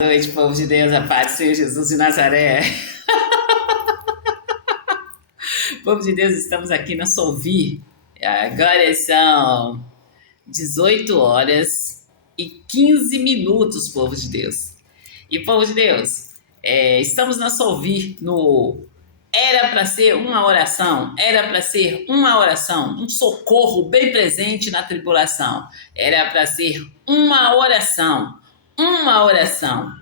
Boa noite, povo de Deus, a paz do Senhor Jesus de Nazaré. Povo de Deus, estamos aqui na Solvi. Agora são 18 horas e 15 minutos, povo de Deus. E, povo de Deus, estamos na Solvi no Era para ser uma oração, era para ser uma oração, um socorro bem presente na tribulação. Era para ser uma oração,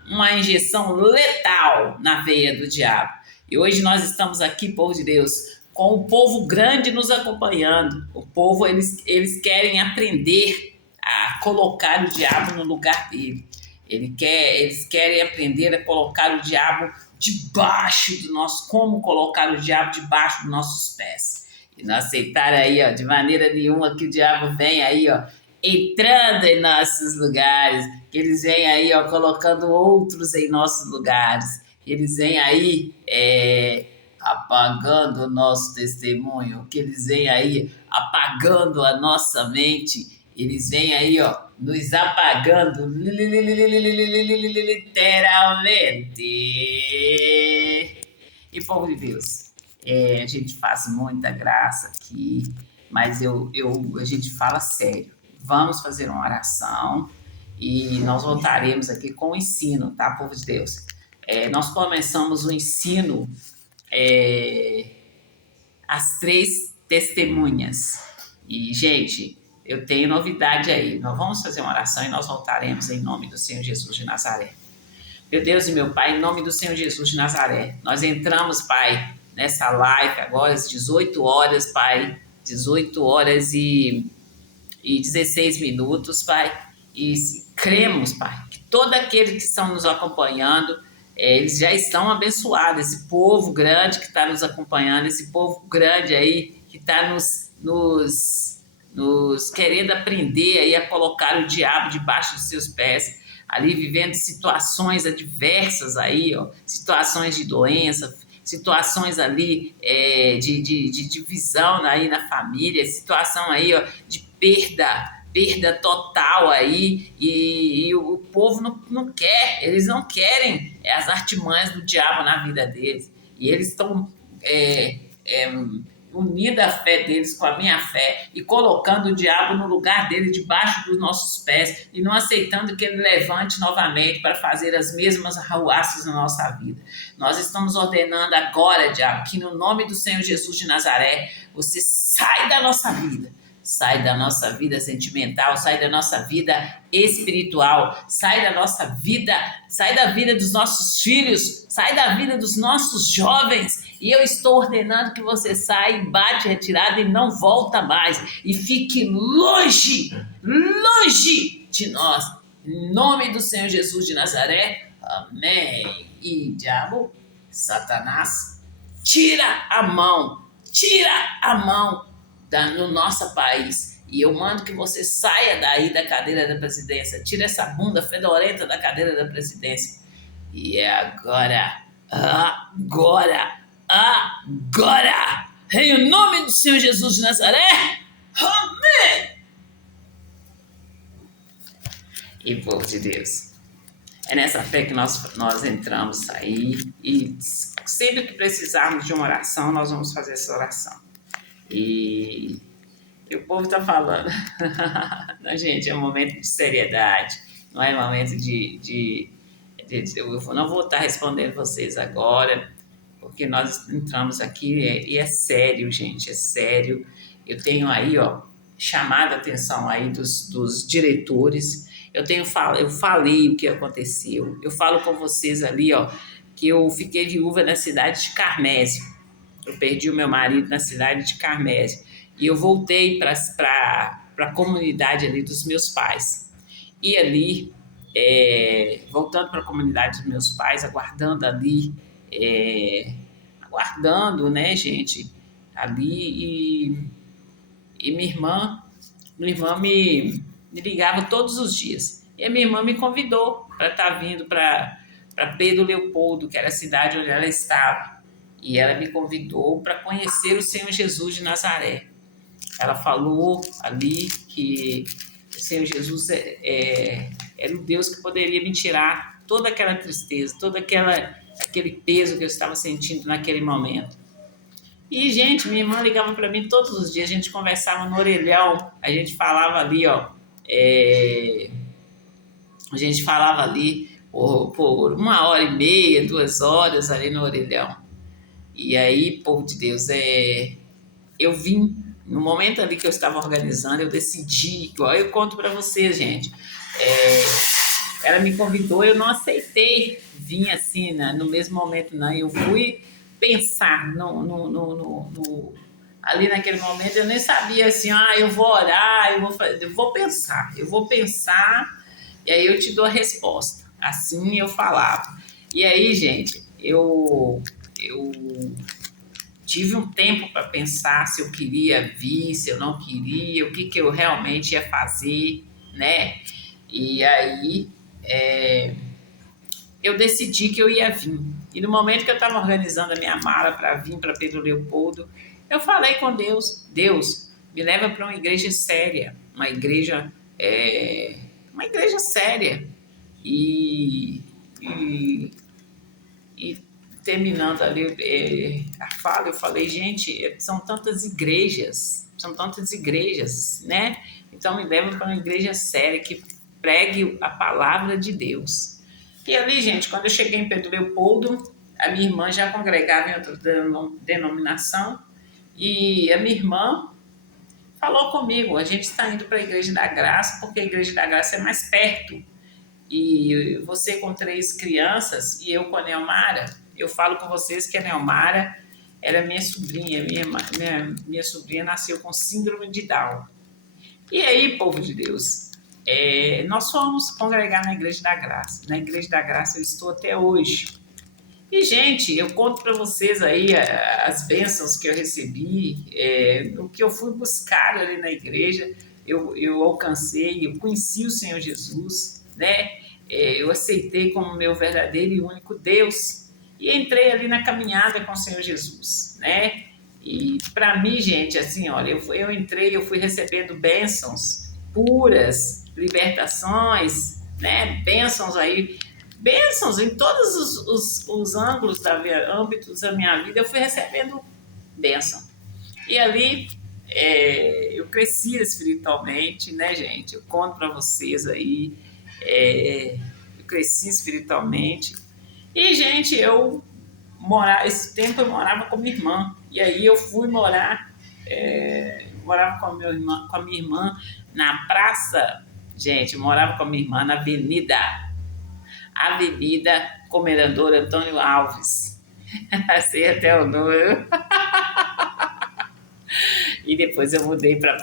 uma injeção letal na veia do diabo. E hoje nós estamos aqui, povo de Deus, com o povo grande nos acompanhando. O povo, eles querem aprender a colocar o diabo no lugar dele. Eles querem aprender a colocar o diabo debaixo do nosso, como colocar o diabo debaixo dos nossos pés. E não aceitar aí, ó, de maneira nenhuma que o diabo vem aí, ó, entrando em nossos lugares, que eles vêm aí, ó, colocando outros em nossos lugares, que eles vêm aí apagando o nosso testemunho, que eles vêm aí apagando a nossa mente, eles vêm aí, ó, nos apagando literalmente. E povo de Deus, a gente faz muita graça aqui, mas a gente fala sério. Vamos fazer uma oração e nós voltaremos aqui com o ensino, tá, povo de Deus? Nós começamos o ensino as 3 testemunhas. E, gente, eu tenho novidade aí. Nós vamos fazer uma oração e nós voltaremos em nome do Senhor Jesus de Nazaré. Meu Deus e meu Pai, em nome do Senhor Jesus de Nazaré, nós entramos, Pai, nessa live agora às 18 horas, Pai, 18 horas e 16 minutos, Pai, e cremos, Pai, que todos aqueles que estão nos acompanhando, eles já estão abençoados, esse povo grande que está nos acompanhando, esse povo grande aí que está nos querendo aprender aí a colocar o diabo debaixo dos seus pés, ali vivendo situações adversas aí, ó, situações de doença, situações ali de divisão aí na família, situação aí, ó, de perda total aí, e o povo não quer, eles não querem as artimanhas do diabo na vida deles, e eles estão unindo a fé deles com a minha fé e colocando o diabo no lugar dele, debaixo dos nossos pés, e não aceitando que ele levante novamente para fazer as mesmas arruaças na nossa vida. Nós estamos ordenando agora, diabo, que no nome do Senhor Jesus de Nazaré, você sai da nossa vida. Sai da nossa vida sentimental, sai da nossa vida espiritual, sai da nossa vida, sai da vida dos nossos filhos, sai da vida dos nossos jovens. E eu estou ordenando que você saia, bate retirada e não volta mais. E fique longe, longe de nós. Em nome do Senhor Jesus de Nazaré, amém. E diabo, Satanás, tira a mão no nosso país. E eu mando que você saia daí da cadeira da presidência. Tira essa bunda fedorenta da cadeira da presidência. E é agora. Em nome do Senhor Jesus de Nazaré. Amém. E povo de Deus, é nessa fé que nós entramos aí. E sempre que precisarmos de uma oração, nós vamos fazer essa oração. E o povo está falando, não, gente, é um momento de seriedade, não é um momento eu não vou estar respondendo vocês agora, porque nós entramos aqui e é sério, gente, é sério. Eu tenho aí, ó, chamado a atenção aí dos diretores, eu falei o que aconteceu, eu falo com vocês ali, ó, que eu fiquei viúva na cidade de Carmésio. Eu perdi o meu marido na cidade de Carmésio. E eu voltei para a comunidade ali dos meus pais. E ali, voltando para a comunidade dos meus pais, aguardando, né, gente, ali. E minha irmã me ligava todos os dias. E a minha irmã me convidou para estar vindo para Pedro Leopoldo, que era a cidade onde ela estava. E ela me convidou para conhecer o Senhor Jesus de Nazaré. Ela falou ali que o Senhor Jesus era o Deus que poderia me tirar toda aquela tristeza, aquele peso que eu estava sentindo naquele momento. E, gente, minha irmã ligava para mim todos os dias, a gente conversava no orelhão, a gente falava ali, ó, a gente falava ali por 1h30, 2 horas ali no orelhão. E aí, povo de Deus, eu vim, no momento ali que eu estava organizando, eu decidi, igual eu conto para vocês, gente, ela me convidou, eu não aceitei vir assim, né, no mesmo momento, não, eu fui pensar ali naquele momento, eu nem sabia assim, eu vou orar, eu vou pensar, e aí eu te dou a resposta. Assim eu falava. E aí, gente, eu tive um tempo para pensar se eu queria vir, se eu não queria, o que eu realmente ia fazer, né? E aí eu decidi que eu ia vir. E no momento que eu estava organizando a minha mala para vir para Pedro Leopoldo, eu falei com Deus: Deus, me leva para uma igreja séria, uma igreja séria. E terminando ali a fala, eu falei, gente, são tantas igrejas, né? Então me leva para uma igreja séria que pregue a palavra de Deus. E ali, gente, quando eu cheguei em Pedro Leopoldo, a minha irmã já congregava em outra denominação, e a minha irmã falou comigo: a gente está indo para a Igreja da Graça, porque a Igreja da Graça é mais perto. E você com 3 crianças e eu com a Neomara, eu falo com vocês que a Neomara era minha sobrinha. Minha sobrinha nasceu com síndrome de Down. E aí, povo de Deus, nós fomos congregar na Igreja da Graça. Na Igreja da Graça eu estou até hoje. E, gente, eu conto para vocês aí as bênçãos que eu recebi, o que eu fui buscar ali na igreja, eu alcancei, eu conheci o Senhor Jesus, né? Eu aceitei como meu verdadeiro e único Deus e entrei ali na caminhada com o Senhor Jesus, né? E para mim, gente, assim, olha, eu entrei, eu fui recebendo bênçãos puras, libertações, né? Bênçãos em todos os âmbitos da minha vida, eu fui recebendo bênção. E ali eu cresci espiritualmente, né, gente? Eu conto para vocês aí, eu cresci espiritualmente. E, gente, esse tempo eu morava com minha irmã. E aí eu fui morava com a minha irmã na praça. Gente, eu morava com a minha irmã na Avenida Comendador Antônio Alves. Sei até o número. E depois eu mudei para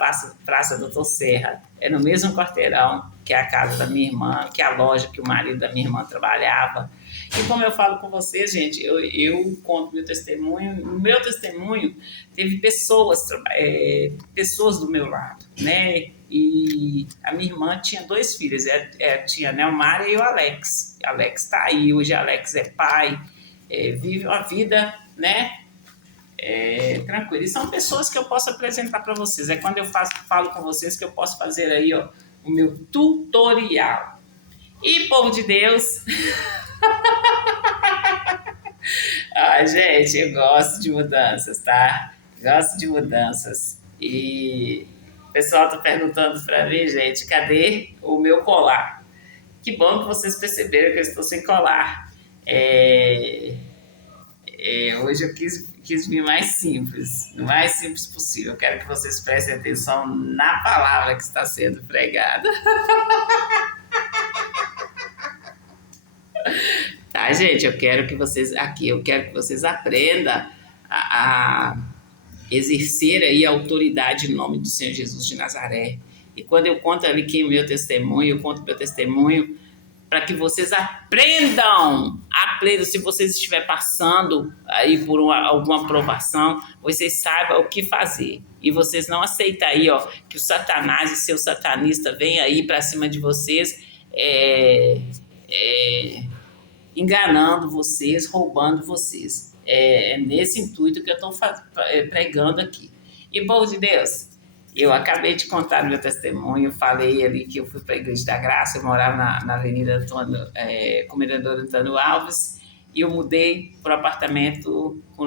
Praça Doutor Serra. É no mesmo quarteirão que é a casa da minha irmã, que é a loja que o marido da minha irmã trabalhava. E como eu falo com vocês, gente, eu conto meu testemunho. No meu testemunho, teve pessoas do meu lado, né? E a minha irmã tinha 2 filhos, tinha a Neomara e o Alex. O Alex está aí, hoje o Alex é pai, vive uma vida, né? Tranquilo. E são pessoas que eu posso apresentar para vocês. É quando eu falo com vocês que eu posso fazer aí, ó, o meu tutorial. E, povo de Deus... gente, eu gosto de mudanças, tá? Gosto de mudanças. E o pessoal tá perguntando para mim, gente, cadê o meu colar? Que bom que vocês perceberam que eu estou sem colar. Hoje eu quis vir mais simples, o mais simples possível. Eu quero que vocês prestem atenção na palavra que está sendo pregada. Tá, gente? Eu quero que vocês aprendam a exercer aí a autoridade em nome do Senhor Jesus de Nazaré. E quando eu conto ali o meu testemunho, eu conto meu testemunho para que vocês aprendam. Se vocês estiverem passando aí por alguma provação, vocês saibam o que fazer. E vocês não aceitam aí, ó, que o Satanás e seu satanista vem aí para cima de vocês, enganando vocês, roubando vocês. É nesse intuito que eu estou pregando aqui. E, povo de Deus, Eu acabei de contar meu testemunho, falei ali que eu fui para a Igreja da Graça, eu morava na Avenida Comendador Antônio Alves, e eu mudei para um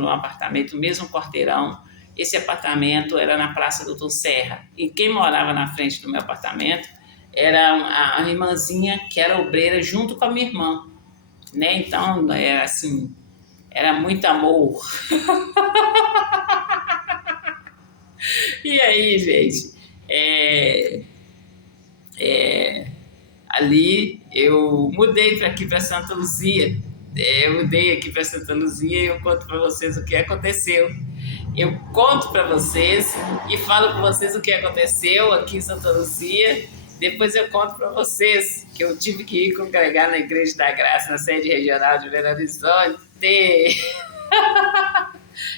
apartamento, mesmo quarteirão. Esse apartamento era na Praça Doutor Serra, e quem morava na frente do meu apartamento era a irmãzinha que era obreira junto com a minha irmã, né? Então, era assim, era muito amor. E aí, gente, é, ali eu mudei para aqui para Santa Luzia. Eu mudei aqui para Santa Luzia e eu conto para vocês o que aconteceu. Eu conto para vocês e falo para vocês o que aconteceu aqui em Santa Luzia. Depois eu conto para vocês que eu tive que ir congregar na Igreja da Graça, na sede regional de Belo Horizonte,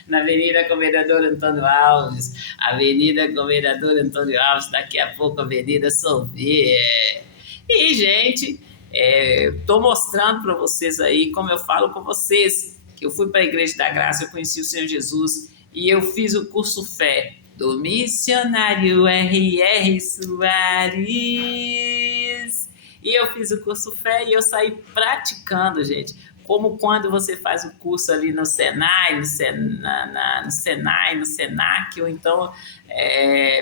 na Avenida Comendador Antônio Alves, Avenida Comendador Antônio Alves, daqui a pouco Avenida Solvier. E, gente, estou mostrando para vocês aí, como eu falo com vocês, que eu fui para a Igreja da Graça, eu conheci o Senhor Jesus e eu fiz o curso Fé do missionário R.R. Soares. E eu fiz o curso Fé e eu saí praticando, gente. Como quando você faz o curso ali no Senai, no Senai, no Senac, ou então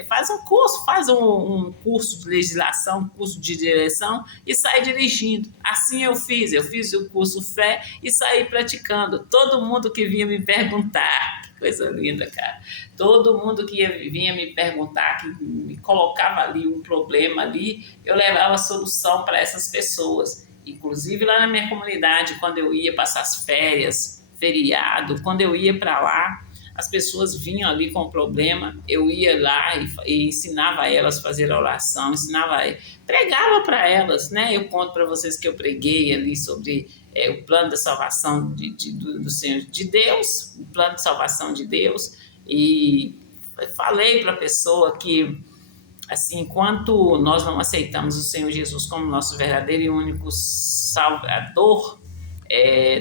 faz um curso, um curso de legislação, um curso de direção e sai dirigindo. Assim eu fiz o curso Fé e saí praticando. Todo mundo que vinha me perguntar, que coisa linda, cara. Todo mundo que vinha me perguntar, que me colocava ali um problema ali, eu levava a solução para essas pessoas. Inclusive lá na minha comunidade, quando eu ia passar as férias, feriado, quando eu ia para lá, as pessoas vinham ali com problema, eu ia lá e ensinava elas a fazer a oração, pregava para elas, né? Eu conto para vocês que eu preguei ali sobre o plano da salvação do Senhor, de Deus, o plano de salvação de Deus, e falei para a pessoa que, assim, enquanto nós não aceitamos o Senhor Jesus como nosso verdadeiro e único Salvador,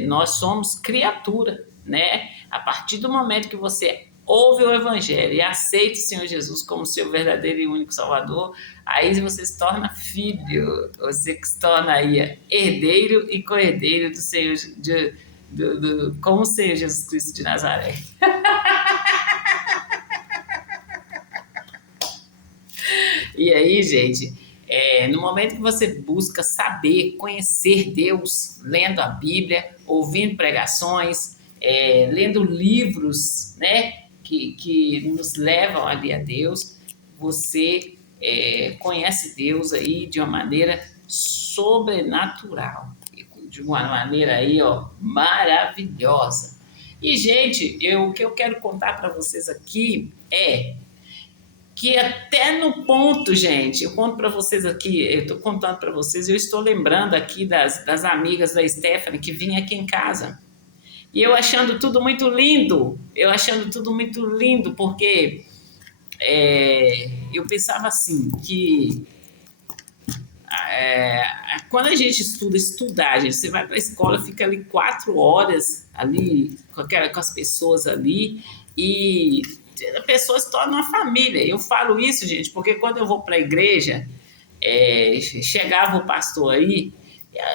nós somos criatura, né? A partir do momento que você ouve o Evangelho e aceita o Senhor Jesus como seu verdadeiro e único Salvador, aí você se torna filho, você se torna aí herdeiro e co-herdeiro do Senhor, com o Senhor Jesus Cristo de Nazaré. E aí, gente, no momento que você busca saber, conhecer Deus, lendo a Bíblia, ouvindo pregações, lendo livros, né, que nos levam ali a Deus, você conhece Deus aí de uma maneira sobrenatural, de uma maneira aí, ó, maravilhosa. E, gente, o que eu quero contar para vocês aqui que até no ponto, gente, eu conto para vocês aqui, eu estou contando para vocês, eu estou lembrando aqui das amigas da Stephanie que vinha aqui em casa. E eu achando tudo muito lindo, porque eu pensava assim, que quando a gente estudar, gente, você vai para a escola, fica ali 4 horas ali com as pessoas ali e a pessoa se torna uma família. Eu falo isso, gente, porque quando eu vou para a igreja, chegava o pastor aí,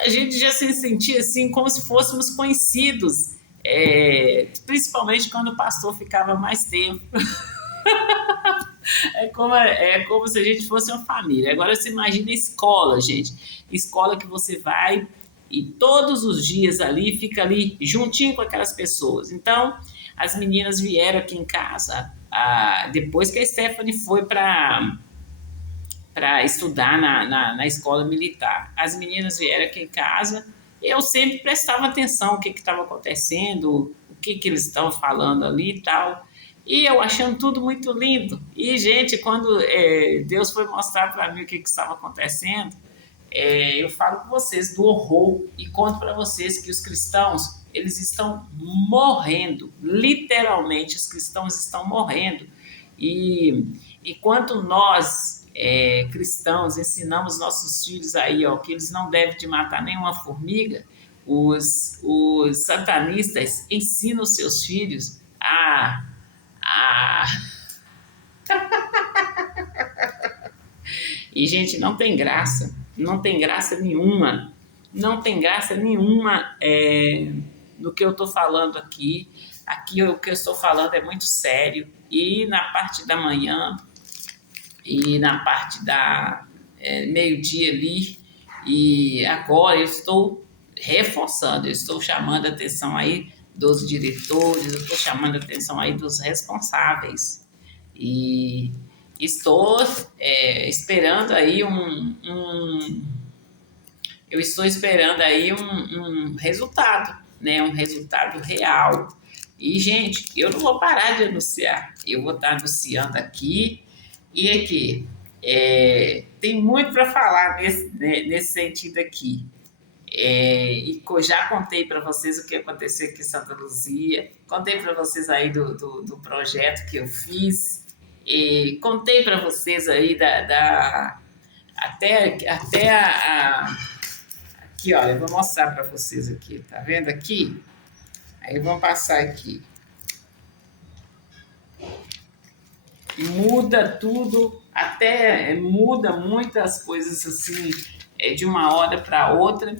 a gente já se sentia assim como se fôssemos conhecidos, principalmente quando o pastor ficava mais tempo. É como se a gente fosse uma família. Agora você imagina escola, gente. Escola que você vai e todos os dias ali, fica ali juntinho com aquelas pessoas. Então, as meninas vieram aqui em casa, depois que a Stephanie foi para estudar na escola militar. As meninas vieram aqui em casa, eu sempre prestava atenção o que estava acontecendo, o que eles estavam falando ali e tal. E eu achando tudo muito lindo. E, gente, quando Deus foi mostrar para mim o que estava acontecendo, eu falo com vocês do horror e conto para vocês que os cristãos, eles estão morrendo. Literalmente, os cristãos estão morrendo. E enquanto nós, cristãos, ensinamos nossos filhos aí, ó, que eles não devem de matar nenhuma formiga, os satanistas ensinam os seus filhos a E, gente, não tem graça. Não tem graça nenhuma. Não tem graça nenhuma no que eu estou falando aqui. Aqui o que eu estou falando é muito sério. E na parte da manhã e na parte da meio-dia ali, e agora eu estou reforçando, eu estou chamando a atenção aí dos diretores, eu estou chamando a atenção aí dos responsáveis. E estou esperando aí eu estou esperando aí um resultado, né? Um resultado real. E, gente, eu não vou parar de anunciar. Eu vou estar anunciando aqui e aqui. Tem muito para falar nesse sentido aqui. E já contei para vocês o que aconteceu aqui em Santa Luzia, contei para vocês aí do projeto que eu fiz, e contei para vocês aí até aqui, olha, eu vou mostrar para vocês aqui, tá vendo aqui? Aí vamos passar aqui. Muda tudo, até muda muitas coisas assim, de uma hora para outra.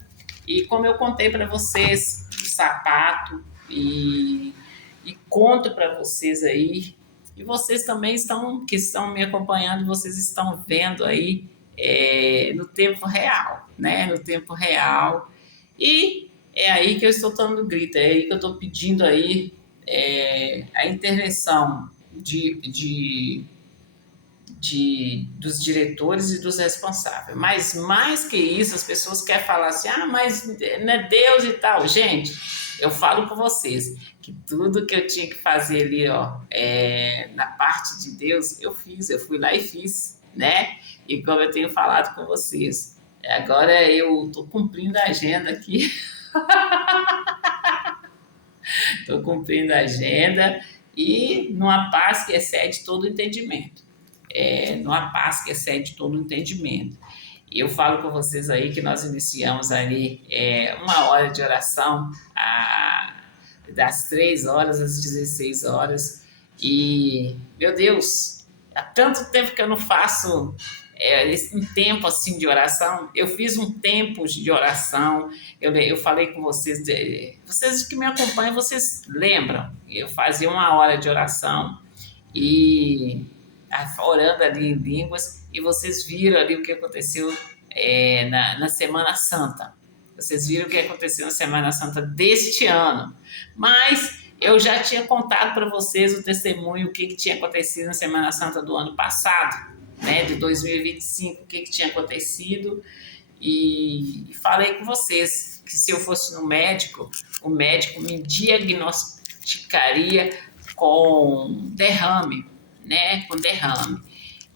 E como eu contei para vocês do sapato e conto para vocês aí, e vocês também que estão me acompanhando, vocês estão vendo aí no tempo real, né? No tempo real. E é aí que eu estou dando grito, é aí que eu estou pedindo aí a intervenção dos diretores e dos responsáveis. Mas mais que isso, as pessoas querem falar assim, mas não é Deus e tal. Gente, eu falo com vocês que tudo que eu tinha que fazer ali, na parte de Deus, eu fiz, eu fui lá e fiz, né? E como eu tenho falado com vocês, agora eu estou cumprindo a agenda aqui. Estou cumprindo a agenda e numa paz que excede todo o entendimento. Numa paz que excede todo o entendimento. E eu falo com vocês aí que nós iniciamos ali uma hora de oração das 3 horas às 16 horas. E, meu Deus, há tanto tempo que eu não faço um tempo assim de oração. Eu fiz um tempo de oração. Eu falei com vocês, vocês que me acompanham, vocês lembram? Eu fazia uma hora de oração e orando ali em línguas, e vocês viram ali o que aconteceu na Semana Santa. Vocês viram o que aconteceu na Semana Santa deste ano. Mas eu já tinha contado para vocês o testemunho, o que tinha acontecido na Semana Santa do ano passado, né, de 2025, o que tinha acontecido. E falei com vocês que se eu fosse no médico, o médico me diagnosticaria com derrame, né? Com derrame.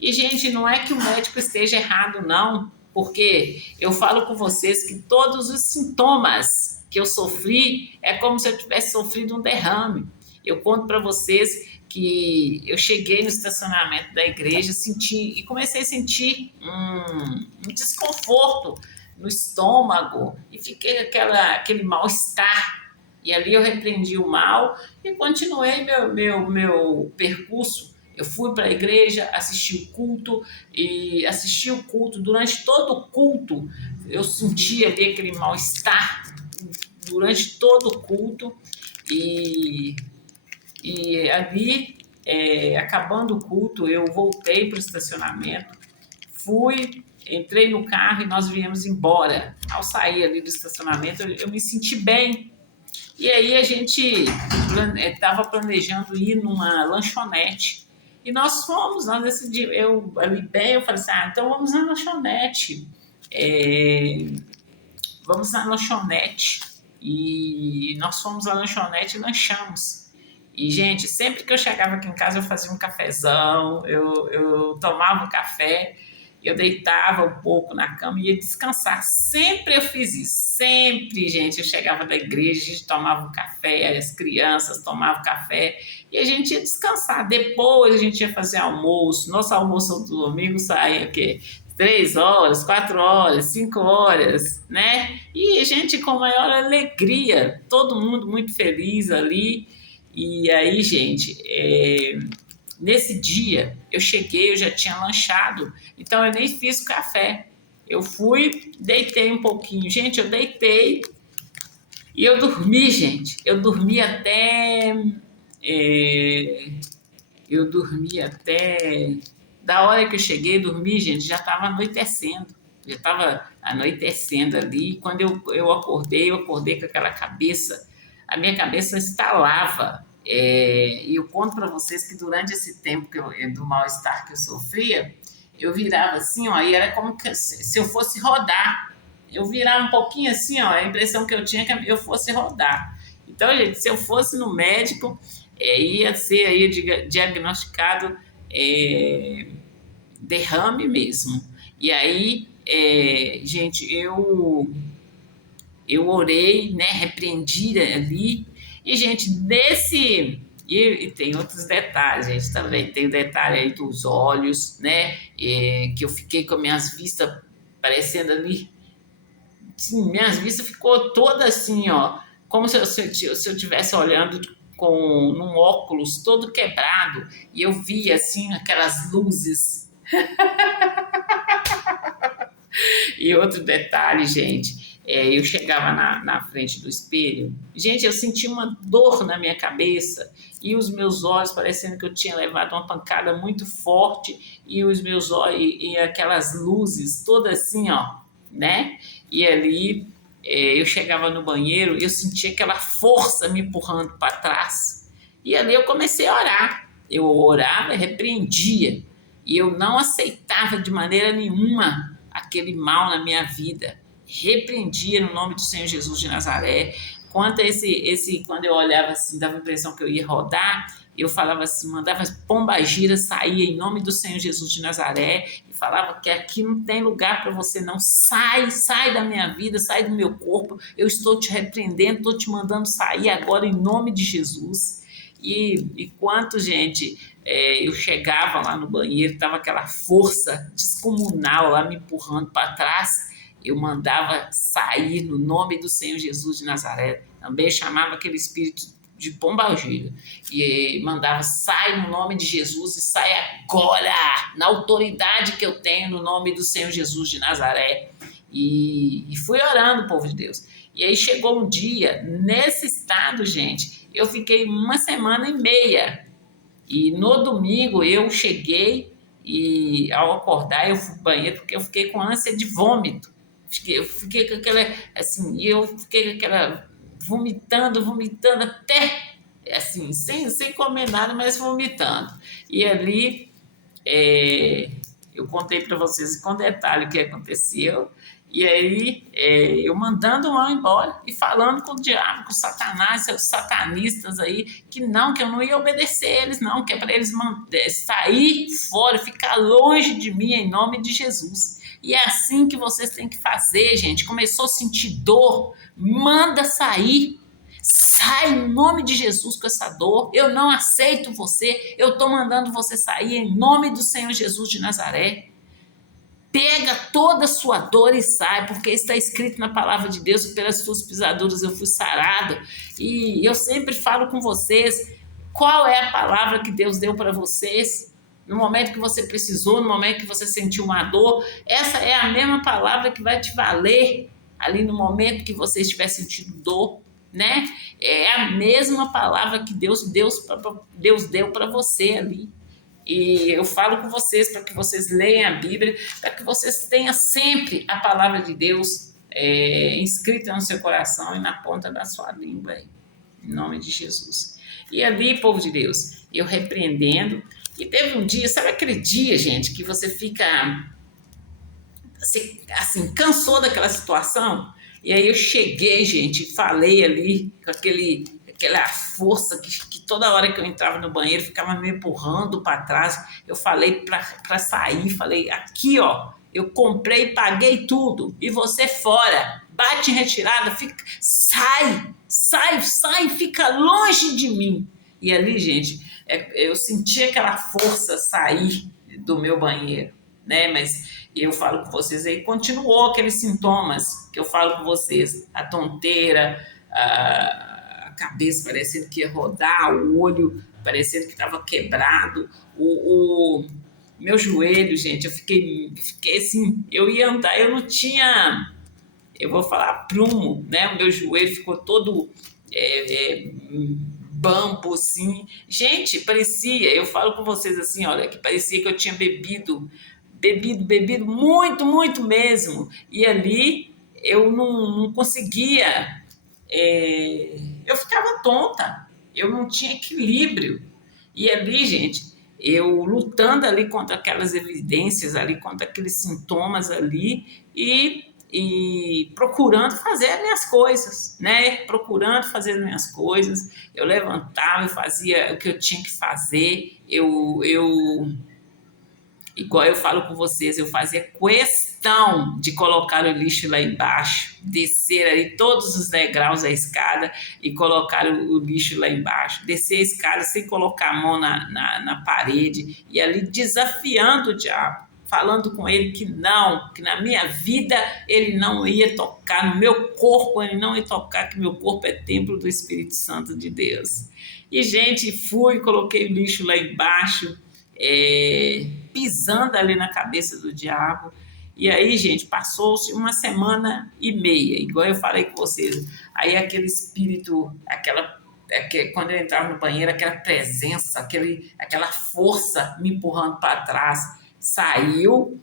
E, gente, não é que o médico esteja errado, não, porque eu falo com vocês que todos os sintomas que eu sofri é como se eu tivesse sofrido um derrame. Eu conto para vocês que eu cheguei no estacionamento da igreja e comecei a sentir um desconforto no estômago e fiquei aquele mal-estar. E ali eu repreendi o mal e continuei meu percurso. Eu fui para a igreja, assisti o culto, e assisti o culto. Durante todo o culto, eu sentia ali aquele mal-estar durante todo o culto. E ali, acabando o culto, eu voltei para o estacionamento, entrei no carro e nós viemos embora. Ao sair ali do estacionamento, eu me senti bem. E aí a gente estava planejando ir numa lanchonete. E nós decidimos, eu falei assim, então vamos na lanchonete. Vamos na lanchonete. E nós fomos à lanchonete e lanchamos. E, gente, sempre que eu chegava aqui em casa, eu fazia um cafezão, eu tomava um café, eu deitava um pouco na cama e ia descansar. Sempre eu fiz isso, sempre, gente. Eu chegava da igreja, a gente tomava um café, as crianças tomavam café e a gente ia descansar. Depois a gente ia fazer almoço. Nosso almoço do domingo saía o quê? 3 horas, 4 horas, 5 horas, né? E a gente com maior alegria, todo mundo muito feliz ali. E aí, gente, Nesse dia, eu cheguei, eu já tinha lanchado, então eu nem fiz café. Eu fui, deitei um pouquinho. Gente, eu deitei e eu dormi, gente. Eu dormi até. é, eu dormi até. Da hora que eu cheguei, dormi, gente, já estava anoitecendo. Já estava anoitecendo ali. Quando eu acordei com aquela cabeça. A minha cabeça estalava. E eu conto para vocês que durante esse tempo do mal-estar que eu sofria, eu virava assim, ó, e era como que se eu fosse rodar. Eu virava um pouquinho assim, ó, a impressão que eu tinha é que eu fosse rodar. Então, gente, se eu fosse no médico, ia ser aí diagnosticado é, derrame mesmo. E aí, gente, eu orei, né, repreendi ali. E, gente, nesse. E tem outros detalhes, gente, também. Tem o detalhe aí dos olhos, né? Que eu fiquei com minhas vistas parecendo ali. Sim, minhas vistas ficou toda assim, ó. Como se eu estivesse olhando com num óculos todo quebrado. E eu via, assim, aquelas luzes. E outro detalhe, gente, eu chegava na frente do espelho, gente, eu sentia uma dor na minha cabeça e os meus olhos parecendo que eu tinha levado uma pancada muito forte e os meus olhos e aquelas luzes todas assim, ó, né? E ali eu chegava no banheiro e eu sentia aquela força me empurrando para trás. E ali eu comecei a orar. Eu orava e repreendia. E eu não aceitava de maneira nenhuma aquele mal na minha vida. Repreendia no nome do Senhor Jesus de Nazaré. Quanto a quando eu olhava assim, dava a impressão que eu ia rodar, eu falava assim, mandava pombagira sair em nome do Senhor Jesus de Nazaré e falava que aqui não tem lugar para você não. Sai da minha vida, sai do meu corpo. Eu estou te repreendendo, estou te mandando sair agora em nome de Jesus. E quanto, gente, eu chegava lá no banheiro, estava aquela força descomunal lá me empurrando para trás, eu mandava sair no nome do Senhor Jesus de Nazaré. Também chamava aquele espírito de pombagira e mandava sai no nome de Jesus e sai agora, na autoridade que eu tenho no nome do Senhor Jesus de Nazaré. E fui orando, povo de Deus. E aí chegou um dia, nesse estado, gente, eu fiquei 1 semana e meia. E no domingo eu cheguei e ao acordar eu fui pro banheiro porque eu fiquei com ânsia de vômito. Eu fiquei com aquela, assim, eu fiquei com aquela vomitando até, assim, sem comer nada, mas vomitando. E ali eu contei para vocês com detalhe o que aconteceu. E aí, eu mandando o anjo embora e falando com o diabo, com o Satanás, seus satanistas aí, que eu não ia obedecer eles, não, que é para eles sair fora, ficar longe de mim, em nome de Jesus. E é assim que vocês têm que fazer, gente. Começou a sentir dor, manda sair. Sai em nome de Jesus com essa dor. Eu não aceito você. Eu estou mandando você sair em nome do Senhor Jesus de Nazaré. Pega toda a sua dor e sai, porque está escrito na palavra de Deus que pelas suas pisaduras eu fui sarado. E eu sempre falo com vocês, qual é a palavra que Deus deu para vocês? No momento que você precisou, no momento que você sentiu uma dor, essa é a mesma palavra que vai te valer ali no momento que você estiver sentindo dor, né? É a mesma palavra que Deus deu para você ali. E eu falo com vocês para que vocês leiam a Bíblia, para que vocês tenham sempre a palavra de Deus inscrita no seu coração e na ponta da sua língua, aí, em nome de Jesus. E ali, povo de Deus, eu repreendendo. E teve um dia, sabe aquele dia, gente, que você fica assim, cansou daquela situação? E aí eu cheguei, gente, falei ali com aquela força que toda hora que eu entrava no banheiro ficava me empurrando para trás. Eu falei para sair, falei, aqui ó, eu comprei, paguei tudo e você fora, bate em retirada, sai, fica longe de mim. E ali, gente, eu senti aquela força sair do meu banheiro, né? Mas eu falo com vocês aí, continuou aqueles sintomas que eu falo com vocês, a tonteira, a cabeça parecendo que ia rodar, o olho parecendo que estava quebrado. O meu joelho, gente, eu fiquei assim, eu ia andar, eu não tinha, eu vou falar prumo, né? O meu joelho ficou todo bambo, assim. Gente, parecia, eu falo com vocês assim, olha, que parecia que eu tinha bebido muito, muito mesmo. E ali eu não conseguia, eu ficava tonta, eu não tinha equilíbrio. E ali, gente, eu lutando ali contra aquelas evidências ali, contra aqueles sintomas ali e procurando fazer as minhas coisas, né? Procurando fazer as minhas coisas. Eu levantava e fazia o que eu tinha que fazer. Igual eu falo com vocês, eu fazia questão de colocar o lixo lá embaixo, descer ali todos os degraus da escada e colocar o lixo lá embaixo, descer a escada sem colocar a mão na parede e ali desafiando o diabo, falando com ele que não, que na minha vida ele não ia tocar, no meu corpo ele não ia tocar, que meu corpo é templo do Espírito Santo de Deus. E, gente, fui, coloquei o lixo lá embaixo, pisando ali na cabeça do diabo. E aí, gente, passou-se uma semana e meia, igual eu falei com vocês. Aí aquele espírito, quando eu entrava no banheiro, aquela presença, aquela força me empurrando para trás, saiu,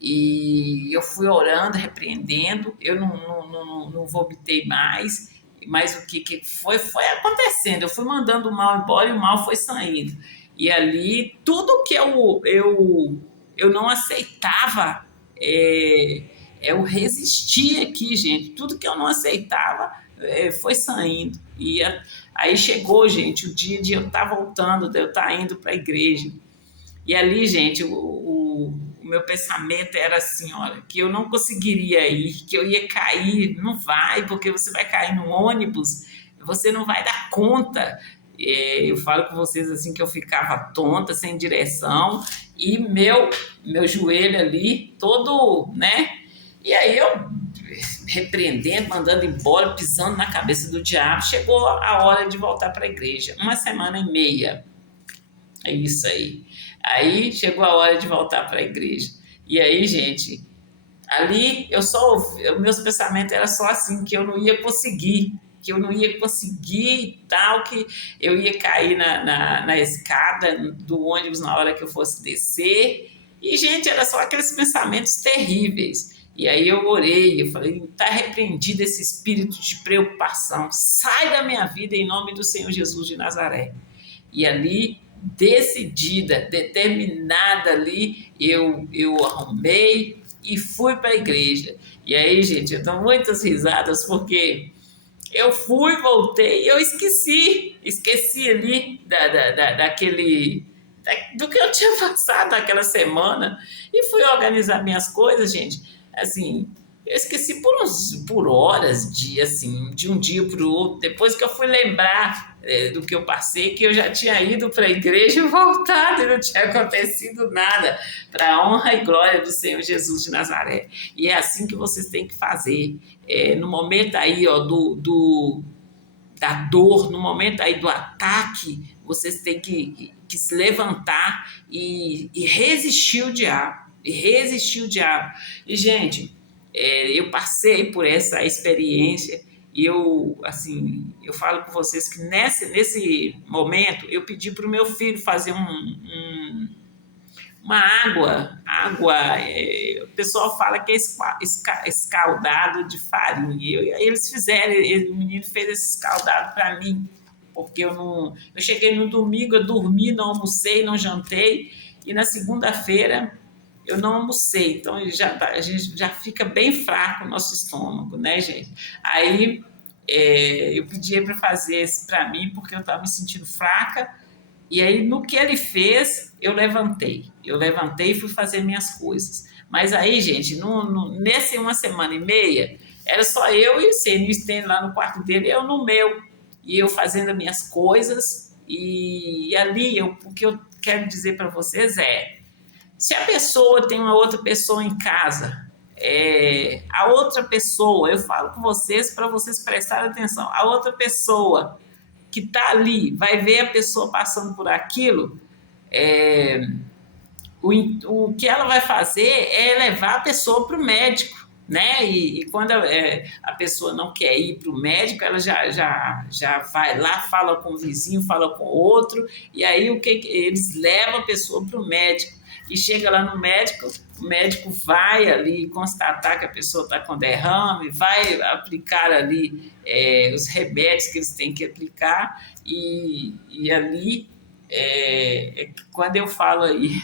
e eu fui orando, repreendendo, eu não vomitei mais, mas o que foi acontecendo, eu fui mandando o mal embora e o mal foi saindo. E ali, tudo que eu não aceitava, eu resisti aqui, gente, tudo que eu não aceitava foi saindo. Aí chegou, gente, o dia de eu estar voltando, de eu estar indo para a igreja. E ali, gente, o meu pensamento era assim, olha, que eu não conseguiria ir, que eu ia cair, não vai, porque você vai cair no ônibus, você não vai dar conta. Eu falo com vocês assim que eu ficava tonta, sem direção, e meu joelho ali todo, né? E aí eu repreendendo, mandando embora, pisando na cabeça do diabo, chegou a hora de voltar para a igreja. Uma semana e meia. É isso aí. Aí chegou a hora de voltar para a igreja. E aí, gente, ali meus pensamentos eram só assim, que eu não ia conseguir, e tal, que eu ia cair na escada do ônibus na hora que eu fosse descer. E, gente, era só aqueles pensamentos terríveis. E aí eu orei, eu falei, está repreendido esse espírito de preocupação, sai da minha vida em nome do Senhor Jesus de Nazaré. E ali, decidida, determinada ali, eu arrumei e fui para a igreja. E aí, gente, eu dou muitas risadas porque eu fui, voltei e eu esqueci ali do que eu tinha passado naquela semana e fui organizar minhas coisas, gente. Assim, eu esqueci por horas, de um dia para o outro. Depois que eu fui lembrar do que eu passei, que eu já tinha ido para a igreja e voltado e não tinha acontecido nada, para a honra e glória do Senhor Jesus de Nazaré. E é assim que vocês têm que fazer. No momento aí, ó, da dor, no momento aí do ataque, vocês têm que se levantar e resistir o diabo. E, gente, eu passei por essa experiência e eu falo com vocês que nesse momento eu pedi para o meu filho fazer uma água, o pessoal fala que é escaldado de farinha. E aí eles fizeram, o menino fez esse escaldado para mim, porque eu cheguei no domingo, eu dormi, não almocei, não jantei, e na segunda-feira eu não almocei, então a gente já fica bem fraco o nosso estômago, né, gente? Aí eu pedi para fazer esse para mim, porque eu estava me sentindo fraca. E aí, no que ele fez, eu levantei e fui fazer minhas coisas. Mas aí, gente, nesse uma semana e meia, era só eu e o Senhor estando lá no quarto dele, eu no meu, e eu fazendo as minhas coisas. E ali, o que eu quero dizer para vocês se a pessoa tem uma outra pessoa em casa, a outra pessoa, eu falo com vocês para vocês prestarem atenção, a outra pessoa que está ali vai ver a pessoa passando por aquilo, o que ela vai fazer é levar a pessoa para o médico, né? E quando a pessoa não quer ir para o médico, ela já vai lá, fala com o vizinho, fala com o outro, e aí eles levam a pessoa para o médico. E chega lá no médico, o médico vai ali constatar que a pessoa está com derrame, vai aplicar ali os remédios que eles têm que aplicar, e ali quando eu falo aí,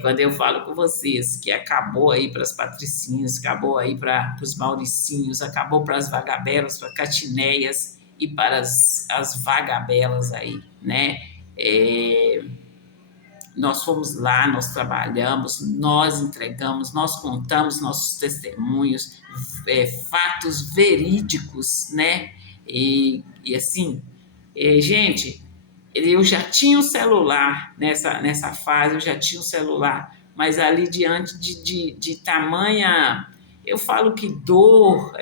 quando eu falo com vocês que acabou aí para as patricinhas, acabou aí para os mauricinhos, acabou para as vagabelas, para catineias e para as vagabelas aí, né? Nós fomos lá, nós trabalhamos, nós entregamos, nós contamos nossos testemunhos, fatos verídicos, né? E assim, gente, eu já tinha um celular nessa fase, eu já tinha um celular, mas ali diante de tamanha, eu falo que dor,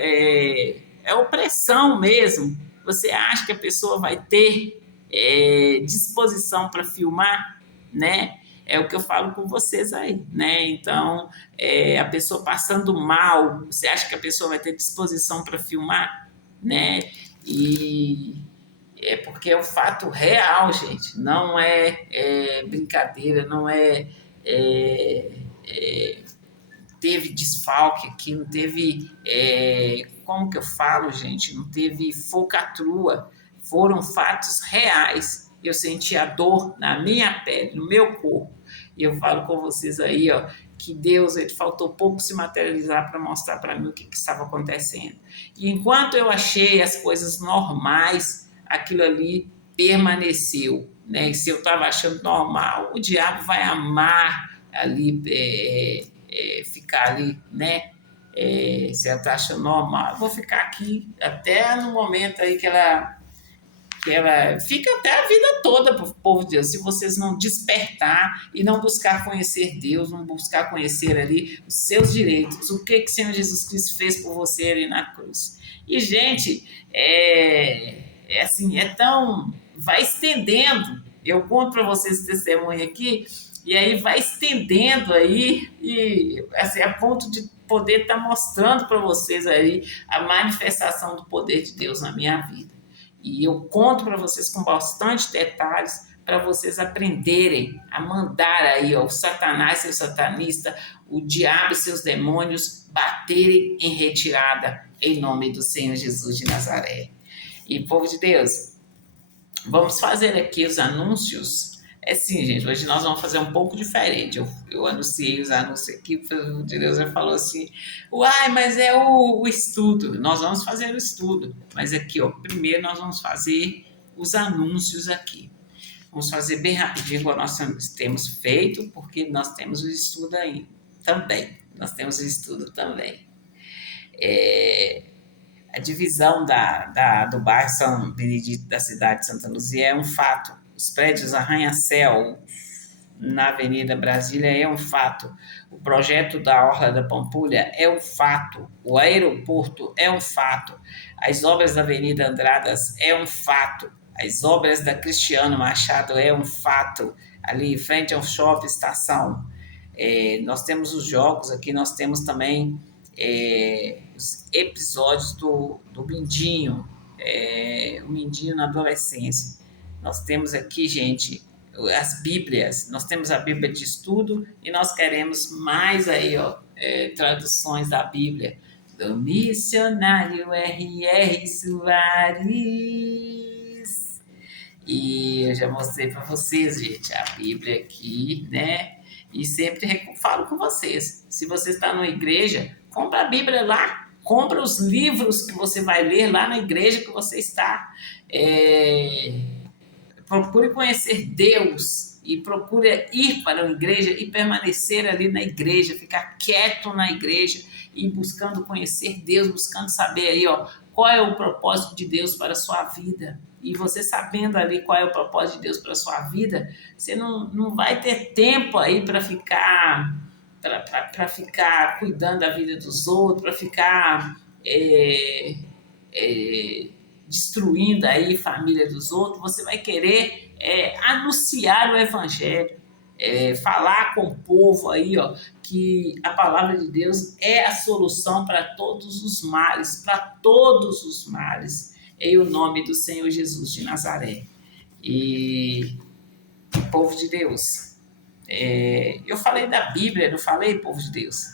opressão mesmo. Você acha que a pessoa vai ter disposição para filmar, né? É o que eu falo com vocês aí, né? Então, a pessoa passando mal, você acha que a pessoa vai ter disposição para filmar, né? E porque é um fato real, gente. Não é brincadeira, não teve desfalque aqui, não teve, como que eu falo, gente? Não teve falcatrua. Foram fatos reais. Eu senti a dor na minha pele, no meu corpo. E eu falo com vocês aí, ó, que Deus, ele faltou pouco se materializar para mostrar para mim o que estava acontecendo. E enquanto eu achei as coisas normais, aquilo ali permaneceu, né? E se eu estava achando normal, o diabo vai amar ali, ficar ali, né? Se ela está achando normal, eu vou ficar aqui até no momento aí que ela fica até a vida toda para o povo de Deus, se vocês não despertar e não buscar conhecer Deus, não buscar conhecer ali os seus direitos, o que o Senhor Jesus Cristo fez por você ali na cruz. E, gente, assim, vai estendendo, eu conto para vocês esse testemunho aqui, e aí vai estendendo aí, e assim, a ponto de poder estar mostrando para vocês aí a manifestação do poder de Deus na minha vida. E eu conto para vocês com bastante detalhes para vocês aprenderem a mandar aí ó, o Satanás, seu satanista, o diabo e seus demônios baterem em retirada em nome do Senhor Jesus de Nazaré. E povo de Deus, vamos fazer aqui os anúncios. Sim, gente, hoje nós vamos fazer um pouco diferente. Eu anunciei os anúncios aqui, o povo de Deus falou assim, uai, mas é o estudo. Nós vamos fazer o estudo, mas aqui, ó, primeiro nós vamos fazer os anúncios aqui. Vamos fazer bem rapidinho, igual nós temos feito, porque nós temos o estudo aí também. Nós temos o estudo também. A divisão do bairro São Benedito da cidade de Santa Luzia é um fato. Os prédios Arranha-Céu na Avenida Brasília é um fato. O projeto da Orla da Pampulha é um fato. O aeroporto é um fato. As obras da Avenida Andradas é um fato. As obras da Cristiano Machado é um fato. Ali em frente ao shopping estação. Nós temos os jogos aqui, nós temos também os episódios do Mindinho, o Mindinho na adolescência. Nós temos aqui, gente, as Bíblias, nós temos a Bíblia de estudo e nós queremos mais aí, ó, traduções da Bíblia do missionário R.R. Soares. E eu já mostrei para vocês, gente, a Bíblia aqui, né? E sempre falo com vocês, se você está numa igreja, compra a Bíblia lá, compra os livros que você vai ler lá na igreja que você está. Procure conhecer Deus e procure ir para a igreja e permanecer ali na igreja, ficar quieto na igreja e buscando conhecer Deus, buscando saber aí, ó, qual é o propósito de Deus para a sua vida. E você sabendo ali qual é o propósito de Deus para a sua vida, você não vai ter tempo aí para ficar cuidando da vida dos outros, para ficar destruindo aí a família dos outros. Você vai querer anunciar o evangelho, falar com o povo aí, ó, que a palavra de Deus é a solução para todos os males, em o nome do Senhor Jesus de Nazaré. E povo de Deus, eu falei da Bíblia, não falei, povo de Deus?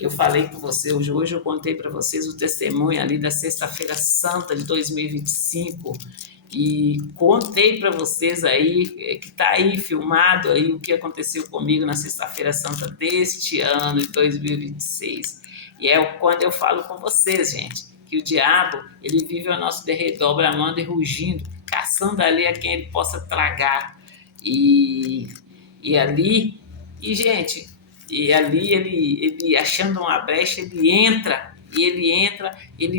Eu falei com você hoje eu contei para vocês o testemunho ali da Sexta-feira Santa de 2025 e contei para vocês aí, que está aí filmado aí o que aconteceu comigo na Sexta-feira Santa deste ano de 2026. E é quando eu falo com vocês, gente, que o diabo, ele vive ao nosso derredor, bramando e rugindo, caçando ali a quem ele possa tragar. E ali, gente, e ali ele achando uma brecha, ele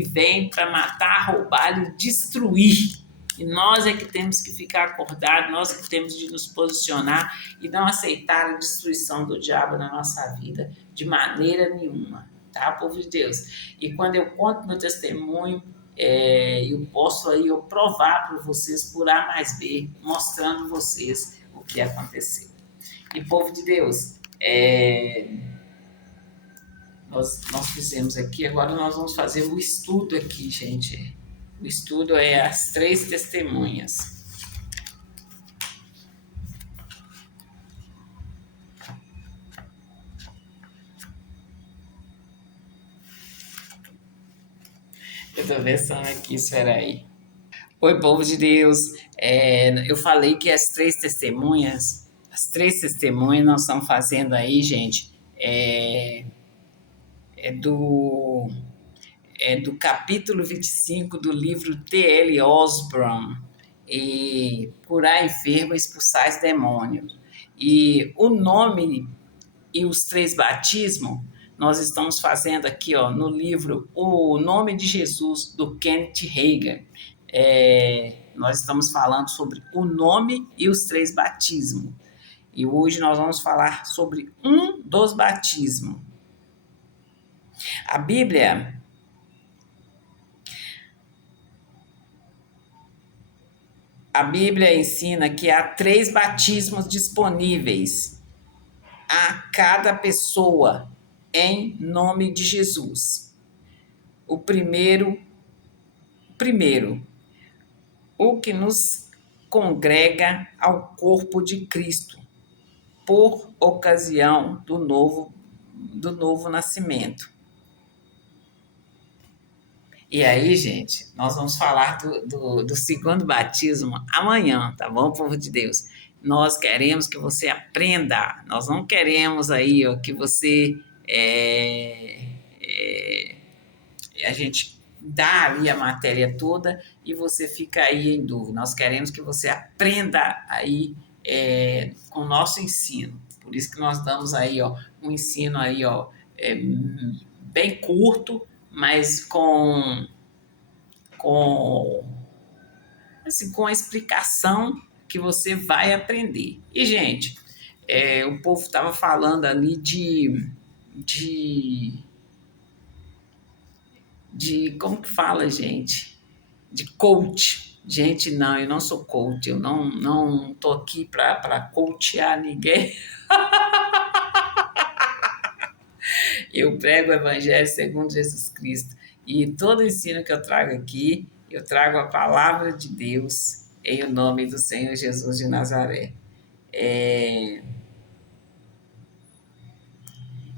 vem para matar, roubar e destruir. E nós é que temos que ficar acordados, nós que temos de nos posicionar e não aceitar a destruição do diabo na nossa vida de maneira nenhuma, tá, povo de Deus? E quando eu conto meu testemunho, eu posso aí eu provar para vocês por A mais B, mostrando vocês o que aconteceu. E povo de Deus, nós fizemos aqui, agora nós vamos fazer o estudo aqui, gente. O estudo é as 3 testemunhas. Eu tô pensando aqui, espera aí. Oi, povo de Deus. Eu falei que as 3 testemunhas nós estamos fazendo aí, gente, do capítulo 25 do livro T.L. Osborne, e curar enfermo e expulsar os demônios. E o nome e os 3 batismos, nós estamos fazendo aqui, ó, no livro O Nome de Jesus, do Kenneth Hagin. Nós estamos falando sobre o nome e os 3 batismos. E hoje nós vamos falar sobre um dos batismos. A Bíblia ensina que há 3 batismos disponíveis a cada pessoa em nome de Jesus. O primeiro, o que nos congrega ao corpo de Cristo por ocasião do novo nascimento. E aí, gente, nós vamos falar do segundo batismo amanhã, tá bom, povo de Deus? Nós queremos que você aprenda, nós não queremos aí, ó, que você a gente dá ali a matéria toda e você fica aí em dúvida. Nós queremos que você aprenda aí com o nosso ensino. Por isso que nós damos aí, ó, um ensino aí, ó, bem curto, mas com a explicação que você vai aprender. E, gente, o povo estava falando ali de como que fala, gente? De coach. Gente, não, eu não sou coach, eu não tô aqui para coachear ninguém. Eu prego o Evangelho segundo Jesus Cristo. E todo ensino que eu trago aqui, eu trago a palavra de Deus em o nome do Senhor Jesus de Nazaré.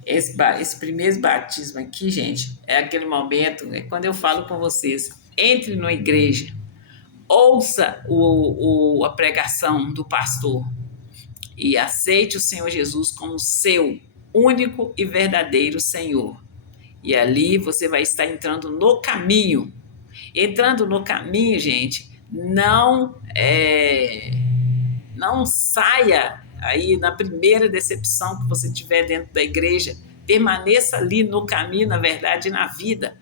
Esse primeiro batismo aqui, gente, é aquele momento, quando eu falo com vocês, entre na igreja, ouça a pregação do pastor e aceite o Senhor Jesus como seu único e verdadeiro Senhor. E ali você vai estar entrando no caminho. Entrando no caminho, gente, não saia aí na primeira decepção que você tiver dentro da igreja. permaneça ali no caminho, na verdade, na vida.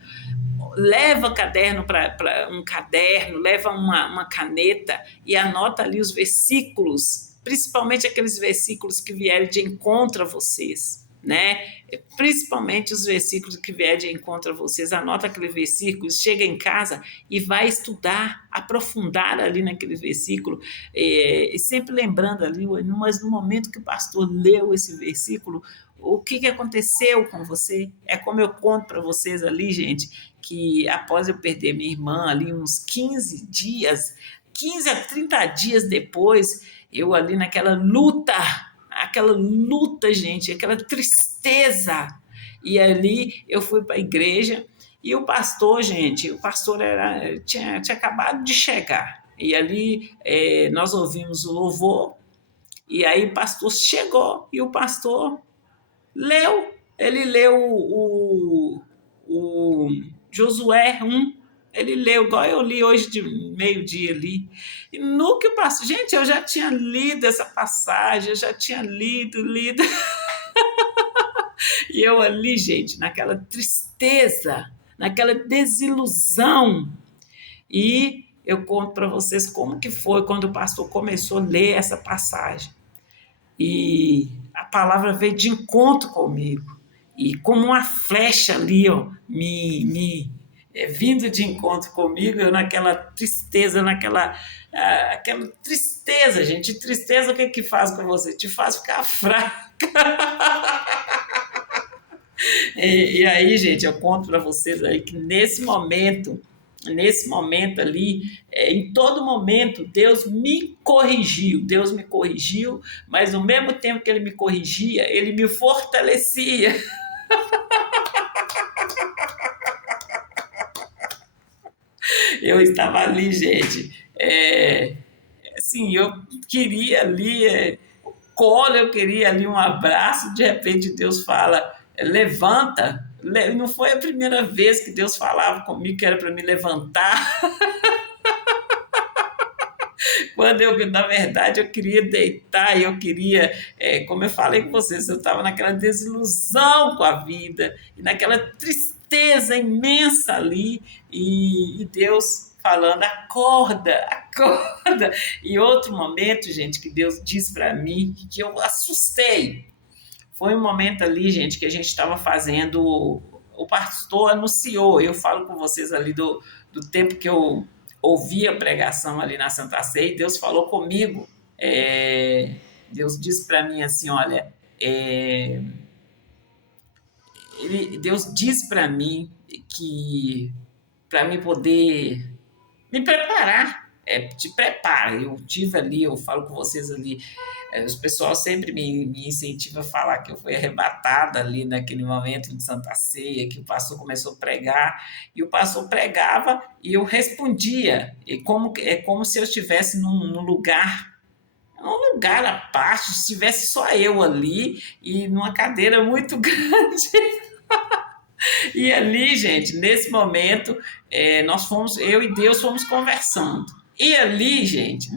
Leva caderno para um caderno, leva uma caneta e anota ali os versículos, principalmente aqueles versículos que vierem de encontro a vocês, né? Principalmente os versículos que vierem de encontro a vocês, anota aquele versículo, chega em casa e vai estudar, aprofundar ali naquele versículo, e sempre lembrando ali, mas no momento que o pastor leu esse versículo, o que aconteceu com você? É como eu conto para vocês ali, gente, que após eu perder minha irmã ali uns 15 dias, 15 a 30 dias depois, eu ali naquela luta, gente, aquela tristeza. E ali eu fui para a igreja e o pastor, gente, tinha acabado de chegar. E ali nós ouvimos o louvor, e aí o pastor chegou e o pastor ele leu o Josué 1, ele leu, igual eu li hoje de meio-dia ali. E no que passou, gente, eu já tinha lido essa passagem, eu já tinha lido. E eu ali, gente, naquela tristeza, naquela desilusão. E eu conto para vocês como que foi quando o pastor começou a ler essa passagem. E a palavra veio de encontro comigo. E como uma flecha ali, ó, vindo de encontro comigo, eu naquela tristeza, aquela tristeza, gente. Tristeza, o que faz com você? Te faz ficar fraca. E aí, gente, eu conto para vocês aí que nesse momento ali, em todo momento, Deus me corrigiu, mas ao mesmo tempo que Ele me corrigia, Ele me fortalecia. Eu estava ali, gente, assim, eu queria ali colo, eu queria ali um abraço, de repente Deus fala, levanta. Não foi a primeira vez que Deus falava comigo que era para me levantar. Quando na verdade, eu queria deitar, eu queria, como eu falei com vocês, eu estava naquela desilusão com a vida, e naquela tristeza imensa ali, e Deus falando, acorda. E outro momento, gente, que Deus disse para mim, que eu assustei, foi um momento ali, gente, que a gente estava fazendo, o pastor anunciou, eu falo com vocês ali do tempo que eu ouvi a pregação ali na Santa Ceia, e Deus falou comigo, Deus disse para mim assim, olha, Deus disse para mim que para mim poder me preparar, te prepara. Eu tive ali, eu falo com vocês ali, os pessoal sempre me incentiva a falar que eu fui arrebatada ali naquele momento de Santa Ceia, que o pastor começou a pregar, e o pastor pregava e eu respondia, é como se eu estivesse num lugar à parte, se estivesse só eu ali e numa cadeira muito grande. E ali, gente, nesse momento, eu e Deus fomos conversando. E ali, gente,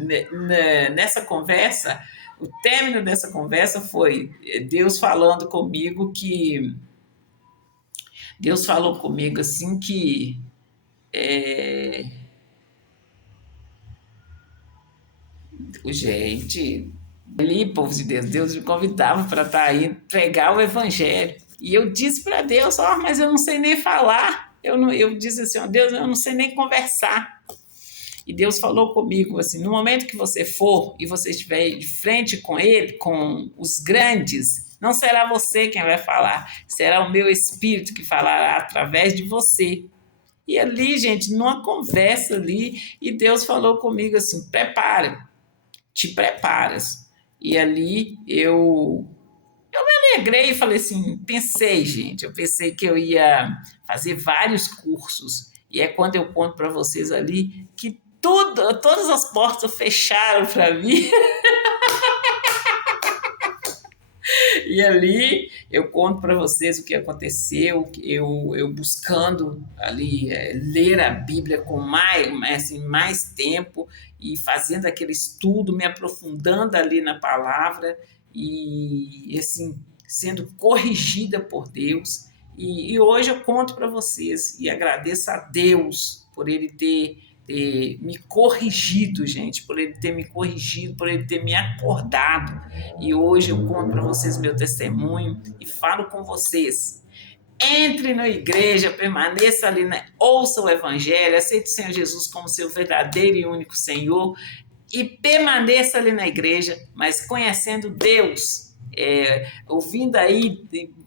nessa conversa, o término dessa conversa foi Deus falando comigo Deus falou comigo assim que gente, ali, povo de Deus me convidava para estar aí pregar o evangelho. E eu disse para Deus, mas eu não sei nem falar. Eu disse assim, Deus, eu não sei nem conversar. E Deus falou comigo assim, no momento que você for e você estiver de frente com ele, com os grandes, não será você quem vai falar, será o meu espírito que falará através de você. E ali, gente, numa conversa ali, e Deus falou comigo assim, te preparas. E ali eu me alegrei e falei assim, eu pensei que eu ia fazer vários cursos. E é quando eu conto para vocês ali que todas as portas fecharam para mim. E ali eu conto para vocês o que aconteceu, eu buscando ali ler a Bíblia com mais tempo e fazendo aquele estudo, me aprofundando ali na palavra e assim, sendo corrigida por Deus. E hoje eu conto para vocês e agradeço a Deus por Ele ter me corrigido, gente, por Ele ter me corrigido, por Ele ter me acordado. E hoje eu conto para vocês meu testemunho e falo com vocês. Entre na igreja, permaneça ali, ouça o Evangelho, aceite o Senhor Jesus como seu verdadeiro e único Senhor e permaneça ali na igreja, mas conhecendo Deus, ouvindo aí,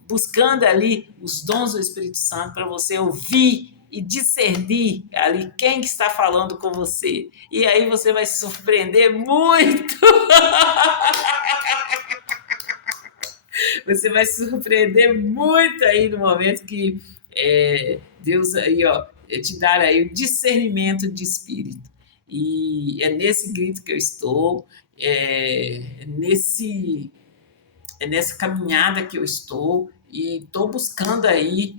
buscando ali os dons do Espírito Santo para você ouvir e discernir ali quem que está falando com você. E aí você vai se surpreender muito. Você vai se surpreender muito aí no momento que Deus aí, te dar aí o discernimento de espírito. E é nesse grito que eu estou, nessa caminhada que eu estou, e estou buscando aí,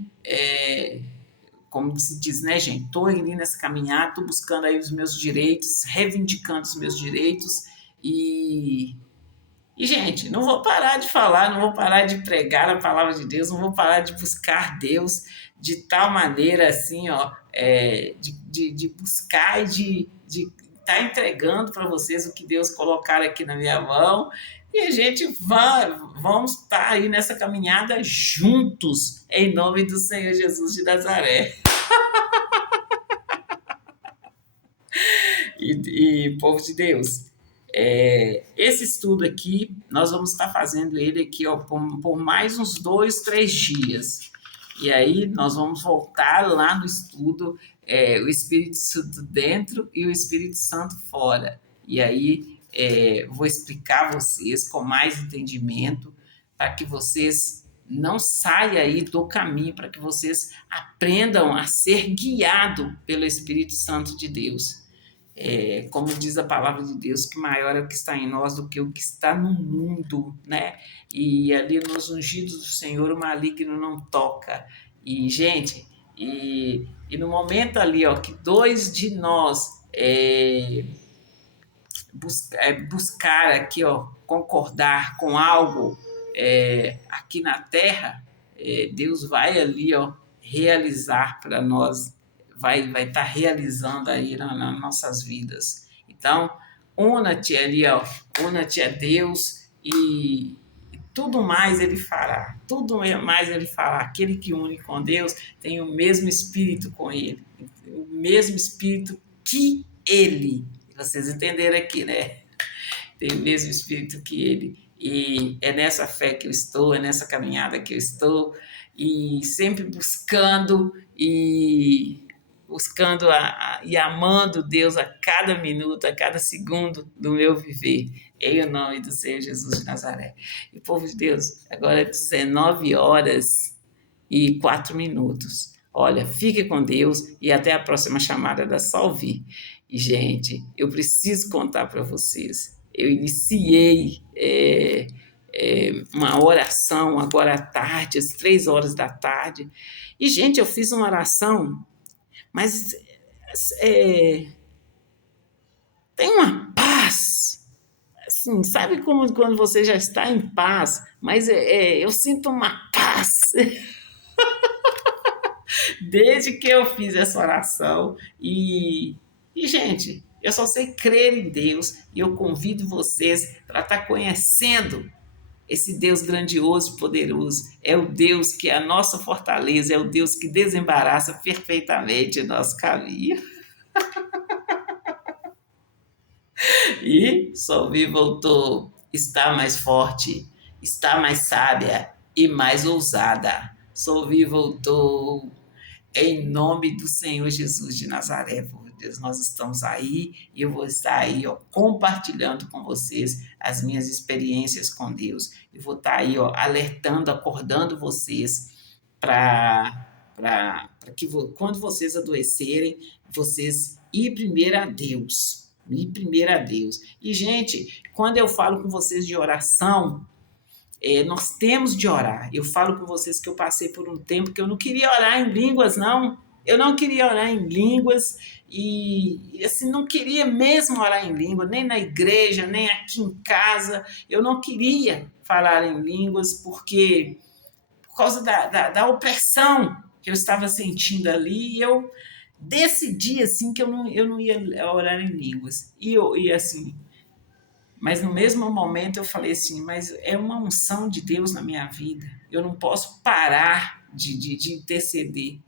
como se diz, né, gente? Estou ali nessa caminhada, estou buscando aí os meus direitos, reivindicando os meus direitos e, gente, não vou parar de falar, não vou parar de pregar a palavra de Deus, não vou parar de buscar Deus de tal maneira assim, de buscar e de estar entregando para vocês o que Deus colocar aqui na minha mão. E a gente vamos estar aí nessa caminhada juntos, em nome do Senhor Jesus de Nazaré. E povo de Deus, esse estudo aqui, nós vamos estar fazendo ele aqui por mais uns 2, 3 dias. E aí nós vamos voltar lá no estudo, o Espírito Santo dentro e o Espírito Santo fora. E aí vou explicar a vocês com mais entendimento, para que vocês não saiam aí do caminho, para que vocês aprendam a ser guiados pelo Espírito Santo de Deus. Como diz a palavra de Deus, que maior é o que está em nós do que o que está no mundo, né? E ali nos ungidos do Senhor o maligno não toca. E, gente, e no momento ali, que 2 de nós buscar aqui, concordar com algo aqui na terra, Deus vai ali, realizar para nós, vai estar realizando aí nas nossas vidas. Então, una-te ali, una-te a Deus e tudo mais Ele fará. Tudo mais Ele fará. Aquele que une com Deus tem o mesmo Espírito com Ele. O mesmo Espírito que Ele. Vocês entenderam aqui, né? Tem o mesmo Espírito que Ele. E é nessa fé que eu estou, é nessa caminhada que eu estou. E sempre buscando e amando Deus a cada minuto, a cada segundo do meu viver, em o nome do Senhor Jesus de Nazaré. E povo de Deus, agora é 19h04. Olha, fique com Deus e até a próxima chamada da Salvi. E, gente, eu preciso contar para vocês, eu iniciei uma oração agora à tarde, às 3 horas da tarde, e, gente, eu fiz uma oração, mas tem uma paz, assim, sabe como quando você já está em paz, mas eu sinto uma paz desde que eu fiz essa oração e, gente, eu só sei crer em Deus e eu convido vocês para estar conhecendo esse Deus grandioso e poderoso. É o Deus que é a nossa fortaleza, é o Deus que desembaraça perfeitamente o nosso caminho. E Salvi voltou, está mais forte, está mais sábia e mais ousada. Salvi voltou, em nome do Senhor Jesus de Nazaré. Deus, nós estamos aí e eu vou estar aí, compartilhando com vocês as minhas experiências com Deus. Eu vou estar aí, alertando, acordando vocês para que quando vocês adoecerem, vocês ir primeiro a Deus. Ir primeiro a Deus. E, gente, quando eu falo com vocês de oração, nós temos de orar. Eu falo com vocês que eu passei por um tempo que eu não queria orar em línguas, não. eu não queria orar em línguas e assim, não queria mesmo orar em língua, nem na igreja, nem aqui em casa. Eu não queria falar em línguas por causa da opressão que eu estava sentindo ali, e eu decidi assim que eu não ia orar em línguas. E assim, mas no mesmo momento eu falei assim, mas é uma unção de Deus na minha vida. Eu não posso parar de interceder.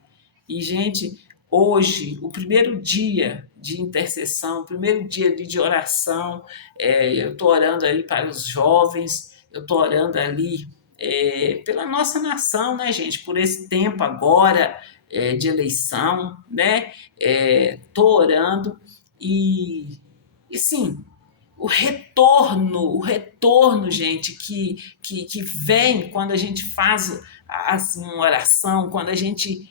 E, gente, hoje, o primeiro dia de intercessão, o primeiro dia ali de oração, eu estou orando ali para os jovens, eu estou orando ali pela nossa nação, né, gente? Por esse tempo agora de eleição, né? Estou orando e sim, o retorno, gente, que vem quando a gente faz assim, uma oração, quando a gente.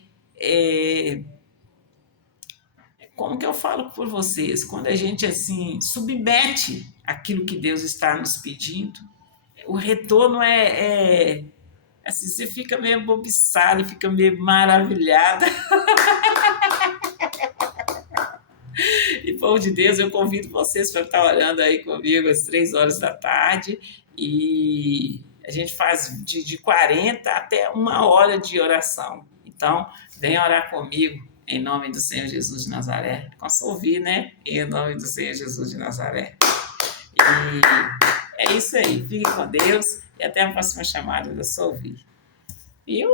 Como que eu falo por vocês? Quando a gente assim submete aquilo que Deus está nos pedindo, o retorno assim, você fica meio bobiçado, fica meio maravilhada. E, povo de Deus, eu convido vocês para estar orando aí comigo às 3 horas da tarde. E a gente faz de 40 até 1 hora de oração. Então, venha orar comigo em nome do Senhor Jesus de Nazaré. Posso ouvir, né? Em nome do Senhor Jesus de Nazaré. E é isso aí. Fique com Deus e até a próxima chamada da sua ouvir. Viu?